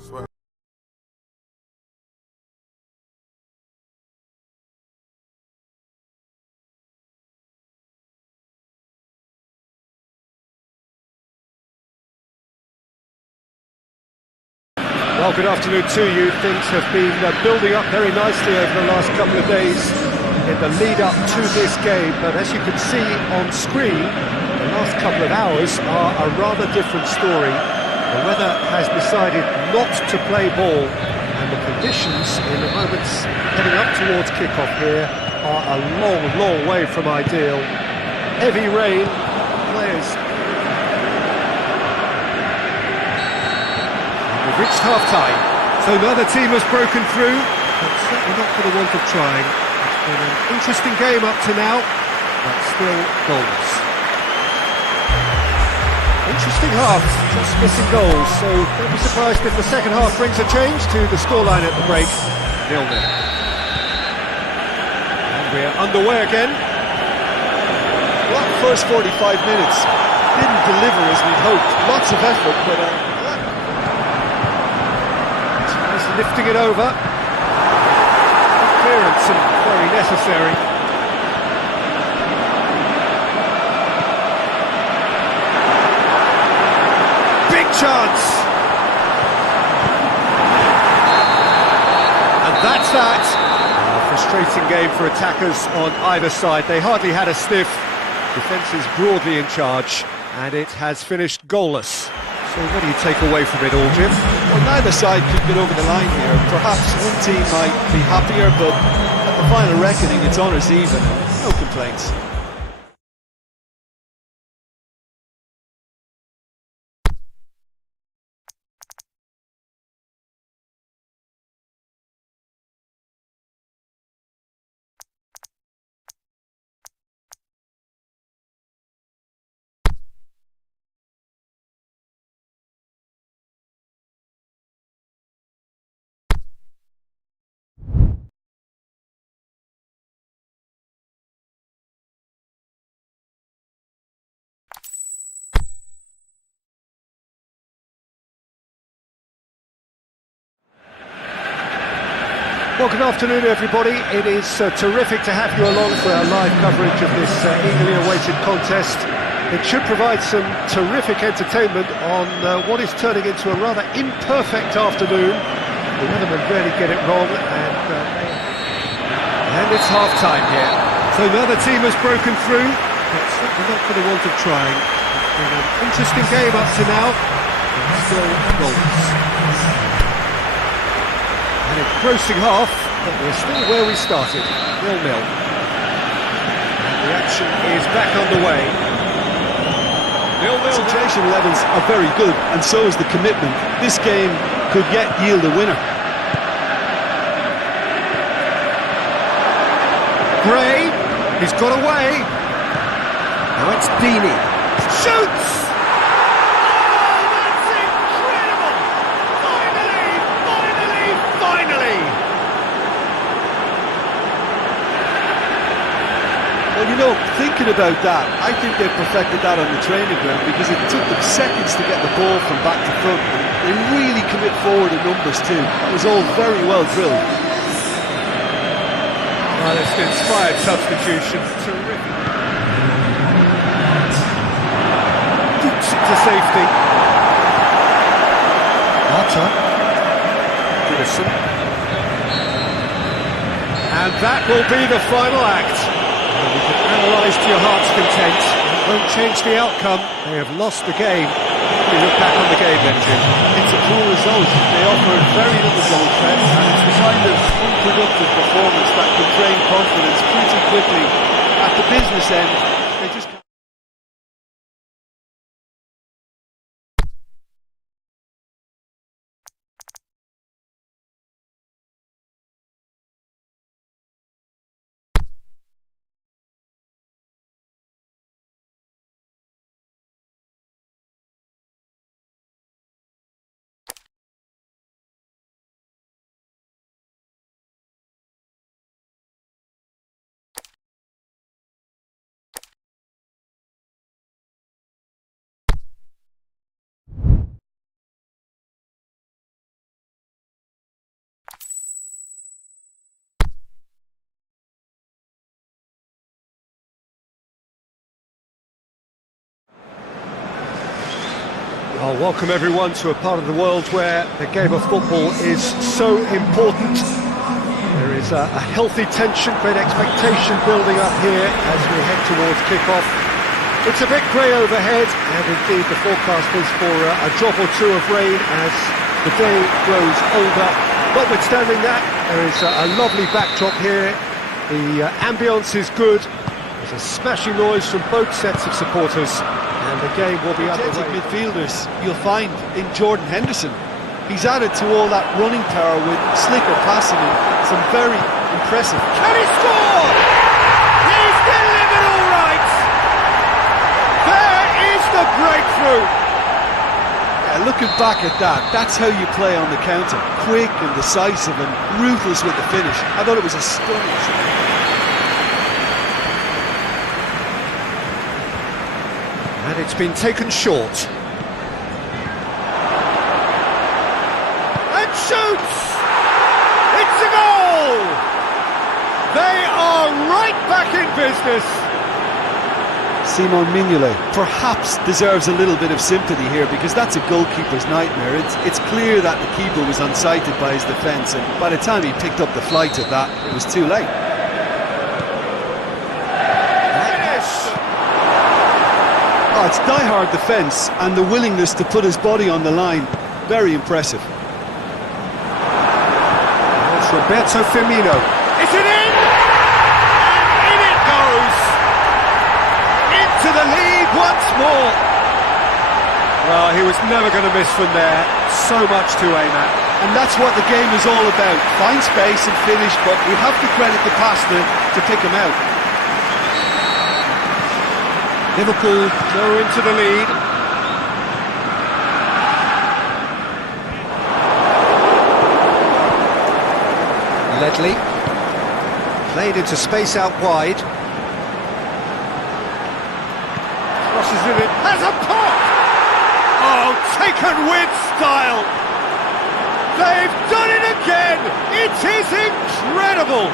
Swear. Well, good afternoon to you. Things have been building up very nicely over the last couple of days in the lead-up to this game, but as you can see on screen, the last couple of hours are a rather different story. The weather has decided not to play ball, and the conditions in the moments heading up towards kick-off here are a long, long way from ideal. Heavy rain, players... We've reached half-time, so neither team has broken through, but certainly not for the want of trying. It's been an interesting game up to now, but still goals. Interesting half, just missing goals, so don't be surprised if the second half brings a change to the scoreline at the break, 0-0. And we're underway again. Well, that first 45 minutes didn't deliver as we'd hoped. Lots of effort, but... lifting it over. Clearance and very necessary. Big chance! And that's that. A frustrating game for attackers on either side. They hardly had a sniff. Defence is broadly in charge, and it has finished goalless. So what do you take away from it all, Jim? Well, neither side could get over the line here. Perhaps one team might be happier, but at the final reckoning, it's honours even. No complaints. Well, good afternoon, everybody. It is terrific to have you along for our live coverage of this eagerly awaited contest. It should provide some terrific entertainment on what is turning into a rather imperfect afternoon. The weathermen rarely get it wrong, and it's half-time here. So neither team has broken through, but certainly not for the want of trying. It's been an interesting game up to now, but still goals. An engrossing half, but we're still where we started, 0-0. And the action is back underway. 0-0. Concentration levels are very good, and so is the commitment. This game could yet yield a winner. Gray, he's got away. Now it's Deeney. Shoots! Well, you know, thinking about that, I think they perfected that on the training ground because it took them seconds to get the ball from back to front. They really commit forward in numbers too. That was all very well drilled. Well, it's an inspired substitution. Terrific. Boots it to safety. Blata. Goodison. And that will be the final act. You can analyse to your heart's content. It won't change the outcome. They have lost the game. We look back on the game then, Jim. It's a poor result. They offered very little goal threat, and it's the kind of unproductive performance that can drain confidence pretty quickly. At the business end, they just... I'll welcome everyone to a part of the world where the game of football is so important. There is a healthy tension, great expectation building up here as we head towards kick-off. It's a bit grey overhead, and indeed the forecast is for a drop or two of rain as the day grows older. Notwithstanding that, there is a lovely backdrop here. The ambience is good. There's a smashing noise from both sets of supporters, and the game will be underway. Midfielders, you'll find in Jordan Henderson. He's added to all that running power with slicker passing and some very impressive. Can he score? He's delivered all right! There is the breakthrough! Yeah, looking back at that, that's how you play on the counter. Quick and decisive and ruthless with the finish. I thought it was a stunning shot. And it's been taken short. And shoots! It's a goal! They are right back in business! Simon Mignolet perhaps deserves a little bit of sympathy here because that's a goalkeeper's nightmare. It's clear that the keeper was unsighted by his defence, and by the time he picked up the flight of that, it was too late. Oh, it's die-hard defence and the willingness to put his body on the line. Very impressive. It's Roberto Firmino. Is it in? And in it goes! Into the lead once more! Well, he was never going to miss from there. So much to aim at. And that's what the game is all about. Find space and finish, but we have to credit the passer to pick him out. Liverpool go into the lead. Ledley played into space out wide. Crosses it in. Has a pop! Oh, taken with style! They've done it again! It is incredible!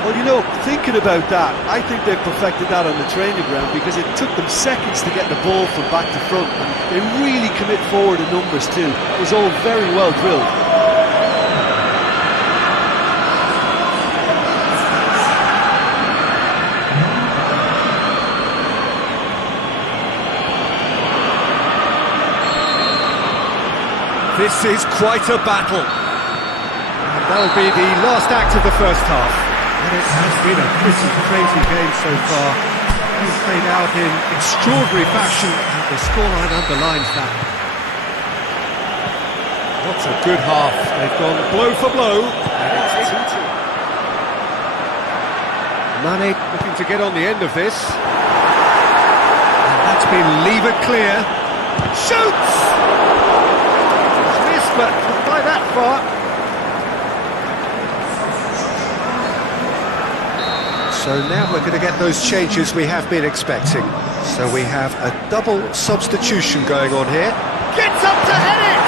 Well, you know, thinking about that, I think they've perfected that on the training ground because it took them seconds to get the ball from back to front, and they really commit forward in numbers too. It was all very well drilled. This is quite a battle. And that'll be the last act of the first half. And it has been a pretty crazy game so far. It's played out in extraordinary fashion, and the scoreline underlines that. What a good half. They've gone blow for blow, and it's 2-2. Mane looking to get on the end of this. And that's been levered clear. Shoots! It's missed, but not by that far. So now we're going to get those changes we have been expecting. So we have a double substitution going on here. Gets up to head it!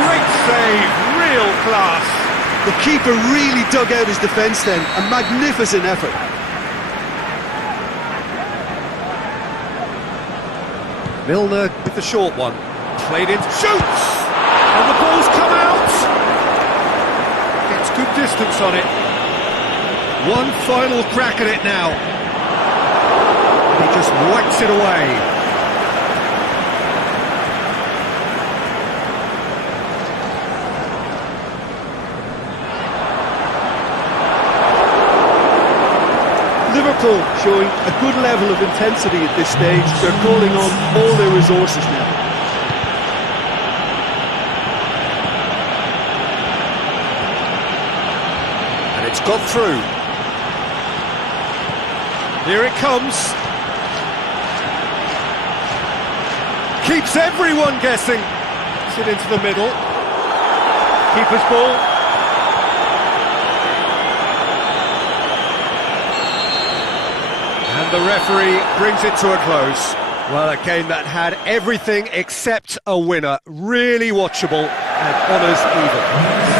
Great save, real class. The keeper really dug out his defence then, a magnificent effort. Milner with the short one. Played in, shoots! And the ball's come out! Gets good distance on it. One final crack at it now. He just whacks it away. Liverpool showing a good level of intensity at this stage. They're calling on all their resources now. And it's got through. Here it comes. Keeps everyone guessing. Puts it into the middle. Keeper's ball. And the referee brings it to a close. Well, a game that had everything except a winner. Really watchable and honours even.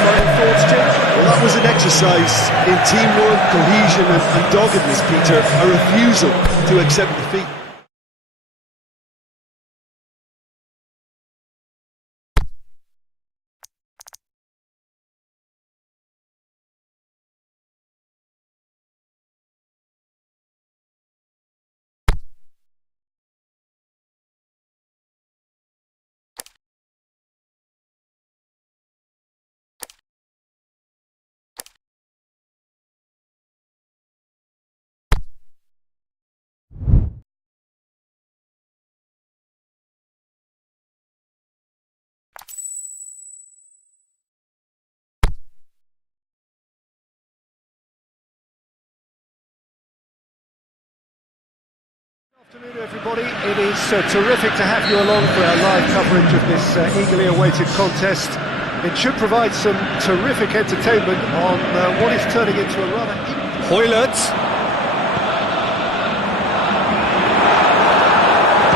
Final thoughts, James? Well, that was an exercise in teamwork, cohesion and doggedness, Peter. A refusal to accept defeat. Good afternoon, everybody. It is terrific to have you along for our live coverage of this eagerly awaited contest. It should provide some terrific entertainment on what is turning into a rather... Hoylert.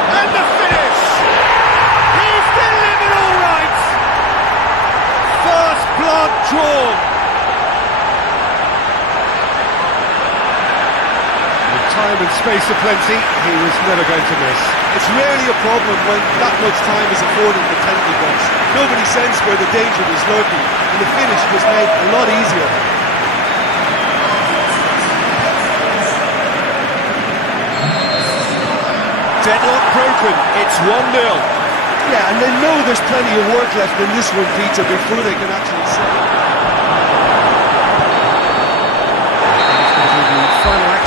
And the finish! He's delivered all right! First blood drawn. Time and space aplenty, he was never going to miss. It's rarely a problem when that much time is afforded in the penalty box. Nobody sensed where the danger was lurking, and the finish was made a lot easier. Deadlock broken, it's 1-0. Yeah, and they know there's plenty of work left in this one, Peter, before they can actually say it.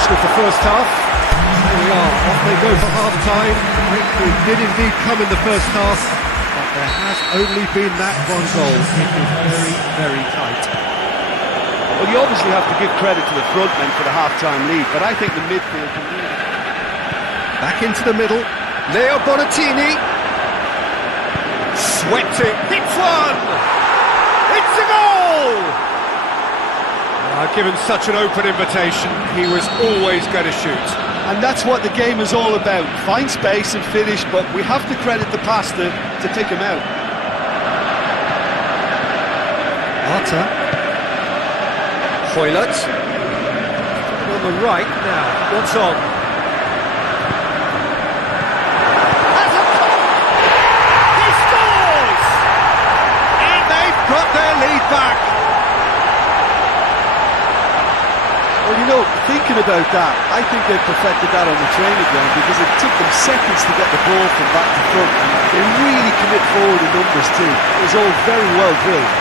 Of the first half. Here we are, off they go for half-time. Breakthrough did indeed come in the first half, but there has only been that one goal. It is very, very tight. Well, you obviously have to give credit to the front men for the half-time lead, but I think the midfield can lead. Back into the middle, Leo Bonatini. Swept it, hits one! It's a goal! Given such an open invitation, he was always going to shoot. And that's what the game is all about. Find space and finish, but we have to credit the pass to take him out. Blata. Hoylert. On the right now, what's on? He scores! And they've got their lead back. Well, you know, thinking about that, I think they've perfected that on the training ground because it took them seconds to get the ball from back to front. They really commit forward in numbers too. It was all very well drilled.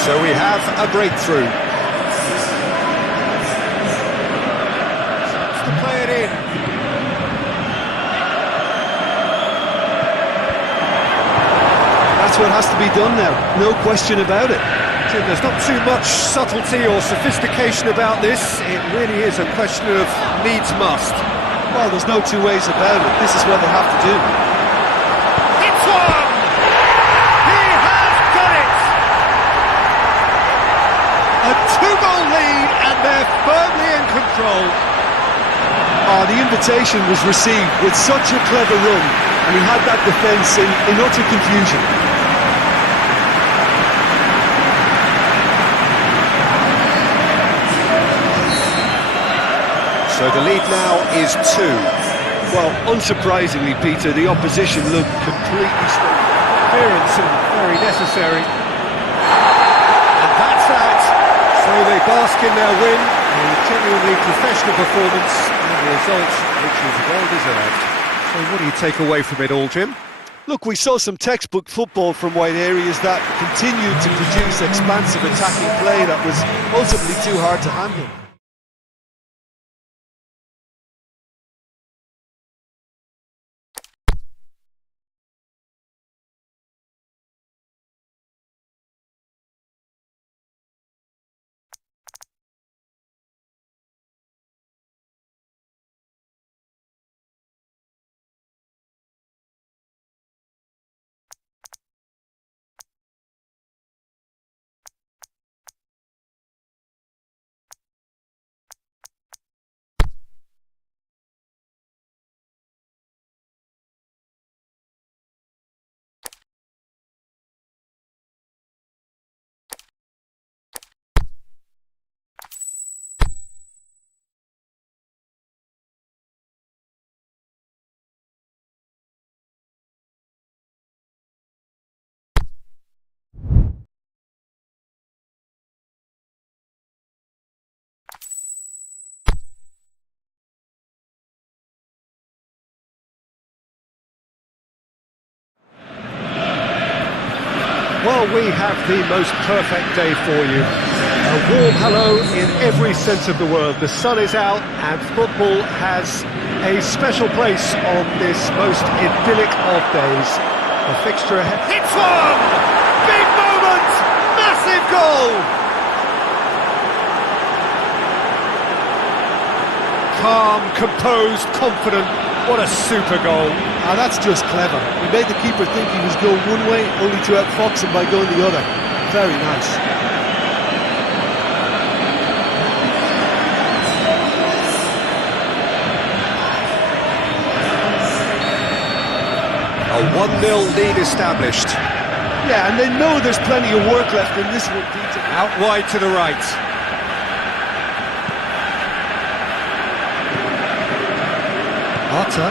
So we have a breakthrough. Starts to play it in. That's what has to be done now, no question about it. There's not too much subtlety or sophistication about this. It really is a question of needs must. Well, there's no two ways about it. This is what they have to do. It's one! He has done it! A two-goal lead and they're firmly in control. The invitation was received with such a clever run and he had that defence in utter confusion. So the lead now is 2. Well, unsurprisingly, Peter, the opposition looked completely stunned. Clearance and very necessary. And that's that. So they bask in their win. A genuinely professional performance and a result which is well deserved. So what do you take away from it all, Jim? Look, we saw some textbook football from wide areas that continued to produce expansive attacking play that was ultimately too hard to handle. Well, we have the most perfect day for you. A warm hello in every sense of the word. The sun is out and football has a special place on this most idyllic of days. A fixture ahead. Hits one! Big moment! Massive goal! calm, composed, confident. What a super goal. Ah, that's just clever. He made the keeper think he was going one way, only to outfox him by going the other. Very nice. A 1-0 lead established. Yeah, and they know there's plenty of work left in this one, Peter. Out wide to the right. Blata.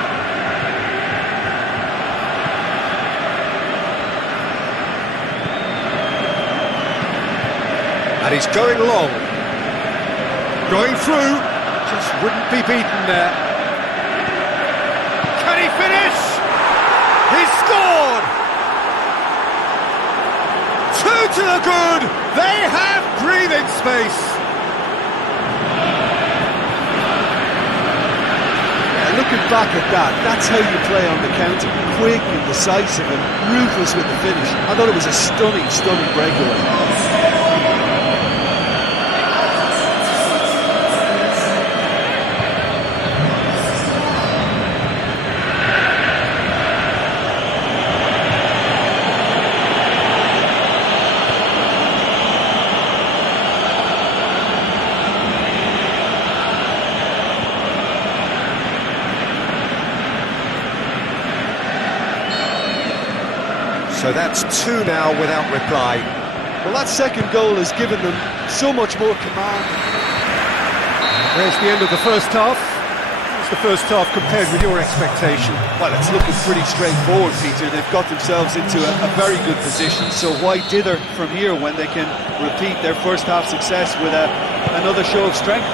And he's going long. Going through. Just wouldn't be beaten there. Can he finish? He's scored! 2 to the good. They have breathing space. Looking back at that, that's how you play on the counter. Quick and decisive and ruthless with the finish. I thought it was a stunning, stunning breakaway. So that's 2 now without reply. Well, that second goal has given them so much more command. There's the end of the first half. What's the first half compared with your expectation? Well, it's looking pretty straightforward, Peter. They've got themselves into a very good position, so why dither from here when they can repeat their first half success with another show of strength?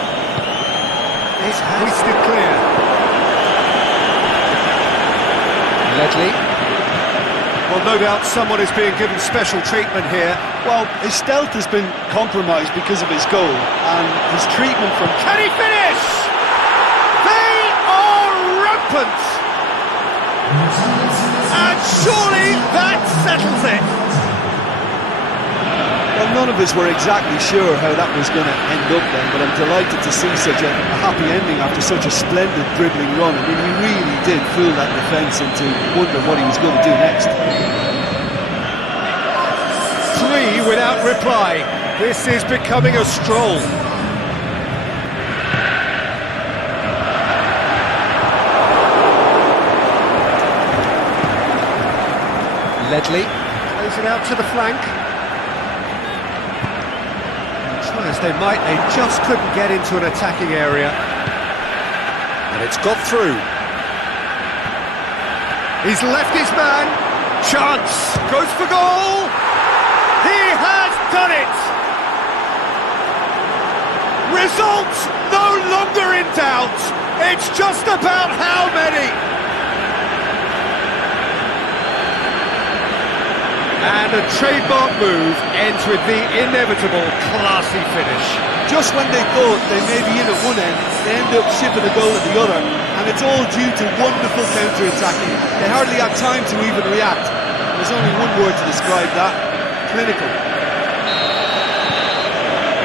It's hoisted clear. LERDY. Well, no doubt someone is being given special treatment here. Well, his stealth has been compromised because of his goal, and his treatment from... Can he finish? They are rampant! And surely that settles it! Well, none of us were exactly sure how that was going to end up then, but I'm delighted to see such a happy ending after such a splendid dribbling run. I mean, he really did fool that defence into wondering what he was going to do next. 3 without reply. This is becoming a stroll. LERDY plays it out to the flank. Try as they might, they just couldn't get into an attacking area. And it's got through. He's left his man. Chance. Goes for goal. He has done it. Result no longer in doubt. It's just about how many. And a trademark move ends with the inevitable classy finish. Just when they thought they may be in at one end, they end up shipping a goal at the other, and it's all due to wonderful counter-attacking. They hardly had time to even react. There's only one word to describe that: clinical.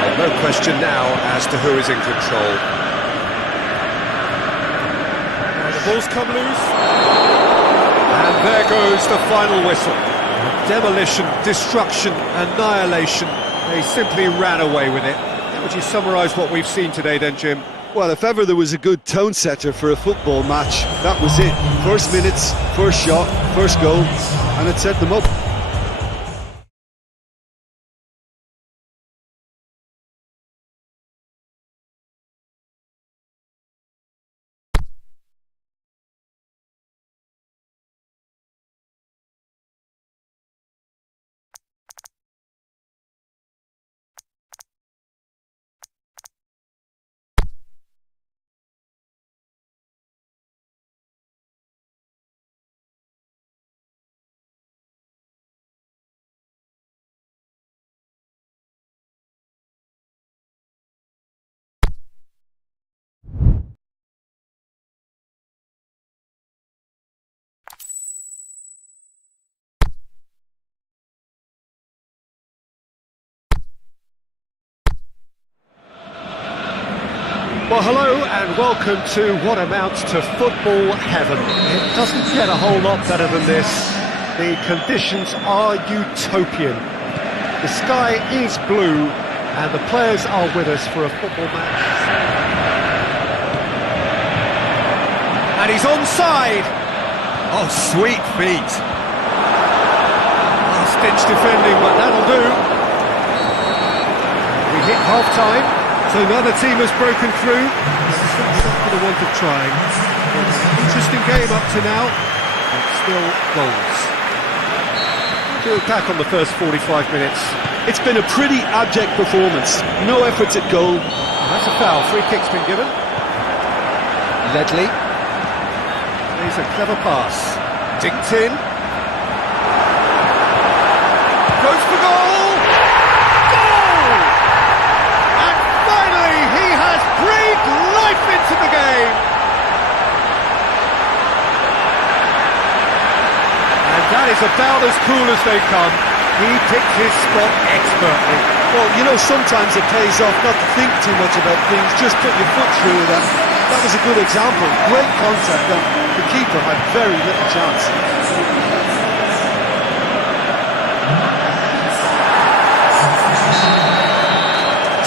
Well, no question now as to who is in control. Now the ball's come loose, and there goes the final whistle. Demolition, destruction, annihilation. They simply ran away with it. How would you summarise what we've seen today then, Jim? Well, if ever there was a good tone setter for a football match, that was it. First minutes, first shot, first goal, and it set them up. Well, hello and welcome to what amounts to football heaven. It doesn't get a whole lot better than this. The conditions are utopian. The sky is blue and the players are with us for a football match. And he's onside. Oh, sweet feet. Stitch defending, but that'll do. We hit half-time, so another team has broken through. Not for the want of trying. It's an interesting game up to now, and still goals. To attack on the first 45 minutes. It's been a pretty abject performance. No efforts at goal. That's a foul. Free kick's been given. LERDY. Here's a clever pass. Dinked in. Goes for goal! Goal! And finally he has breathed life into the game! And that is about as cool as they come. He picked his spot expertly. Well, you know, sometimes it pays off not to think too much about things, just put your foot through it. That was a good example. Great contact, and the keeper had very little chance.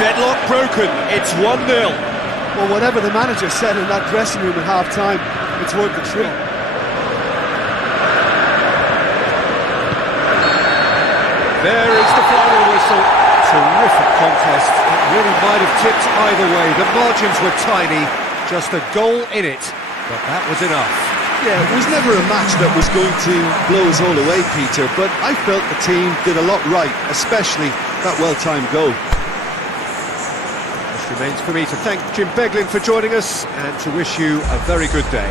Deadlock broken, it's 1-0. Well, whatever the manager said in that dressing room at half-time, it's worth the treat. There is the final whistle. Terrific contest. It really might have tipped either way. The margins were tiny, just a goal in it, but that was enough. Yeah, it was never a match that was going to blow us all away, Peter, but I felt the team did a lot right, especially that well-timed goal. Remains for me to thank Jim Beglin for joining us and to wish you a very good day.